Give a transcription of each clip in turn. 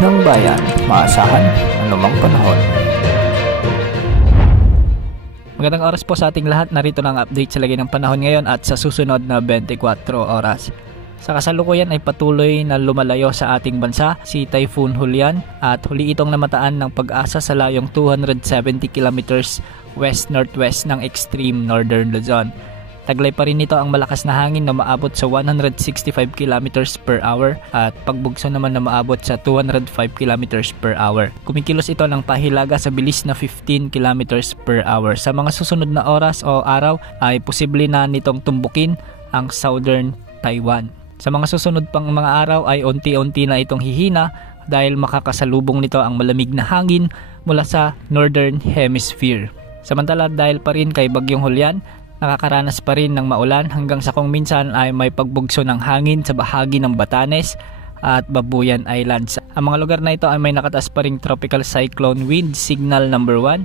ng bayan, maasahan anumang panahon. Magandang oras po sa ating lahat. Narito na ang update sa lagay ng panahon ngayon at sa susunod na 24 oras. Sa kasalukuyan ay patuloy na lumalayo sa ating bansa si Typhoon Julian at huli itong namataan ng pag-asa sa layong 270 kilometers west-northwest ng extreme northern Luzon. Taglay pa rin nito ang malakas na hangin na maabot sa 165 kilometers per hour at pagbugso naman na maabot sa 205 kilometers per hour. Kumikilos ito ng pahilaga sa bilis na 15 kilometers per hour. Sa mga susunod na oras o araw ay posible na nitong tumbukin ang southern Taiwan. Sa mga susunod pang mga araw ay unti-unti na itong hihina dahil makakasalubong nito ang malamig na hangin mula sa northern hemisphere. Samantala dahil pa rin kay Bagyong Julian, nakakaranas pa rin ng maulan hanggang sa kung minsan ay may pagbugso ng hangin sa bahagi ng Batanes at Babuyan Islands. Ang mga lugar na ito ay may nakataas pa ring tropical cyclone wind signal number 1,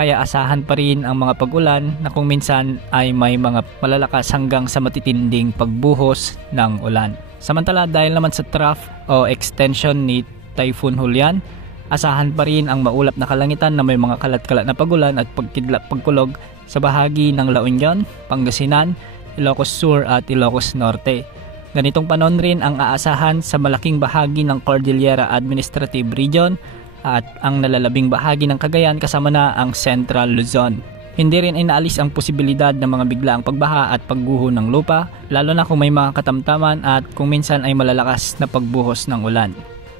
kaya asahan pa rin ang mga pag-ulan na kung minsan ay may mga malalakas hanggang sa matitinding pagbuhos ng ulan. Samantala dahil naman sa trough o extension ni Typhoon Julian, asahan pa rin ang maulap na kalangitan na may mga kalat-kalat na pag-ulan at pagkidlat-pagkulog sa bahagi ng La Union, Pangasinan, Ilocos Sur at Ilocos Norte. Ganitong panon rin ang aasahan sa malaking bahagi ng Cordillera Administrative Region at ang nalalabing bahagi ng Cagayan kasama na ang Central Luzon. Hindi rin inaalis ang posibilidad ng mga biglaang pagbaha at pagguho ng lupa, lalo na kung may mga katamtaman at kung minsan ay malalakas na pagbuhos ng ulan.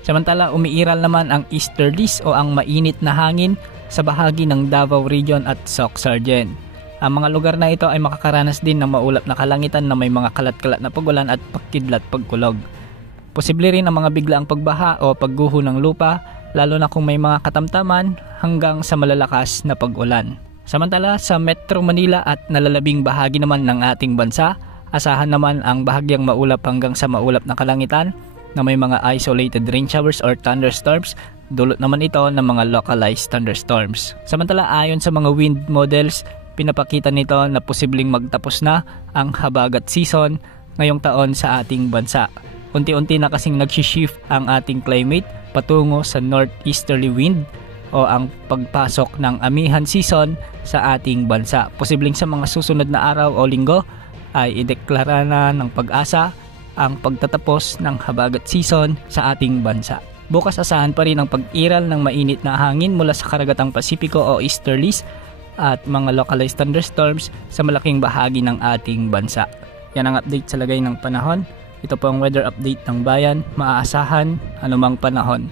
Samantala umiiral naman ang easterlies o ang mainit na hangin sa bahagi ng Davao Region at Soc-Sargen. Ang mga lugar na ito ay makakaranas din ng maulap na kalangitan na may mga kalat-kalat na pagulan at pagkidlat-pagkulog. Posible rin ang mga biglaang pagbaha o pagguho ng lupa, lalo na kung may mga katamtaman hanggang sa malalakas na pag-ulan. Samantala sa Metro Manila at nalalabing bahagi naman ng ating bansa, asahan naman ang bahagyang maulap hanggang sa maulap na kalangitan na may mga isolated rain showers or thunderstorms. Dulot naman ito ng mga localized thunderstorms. Samantala ayon sa mga wind models, pinapakita nito na posibleng magtapos na ang habagat season ngayong taon sa ating bansa. Unti-unti na kasing nag-shift ang ating climate patungo sa northeasterly wind o ang pagpasok ng amihan season sa ating bansa. Posibleng sa mga susunod na araw o linggo ay ideklara na ng pag-asa ang pagtatapos ng habagat season sa ating bansa. Bukas asahan pa rin ang pag-iral ng mainit na hangin mula sa karagatang Pasipiko o easterlies at mga localized thunderstorms sa malaking bahagi ng ating bansa. Yan ang update sa lagay ng panahon. Ito po ang weather update ng bayan, maaasahan anumang panahon.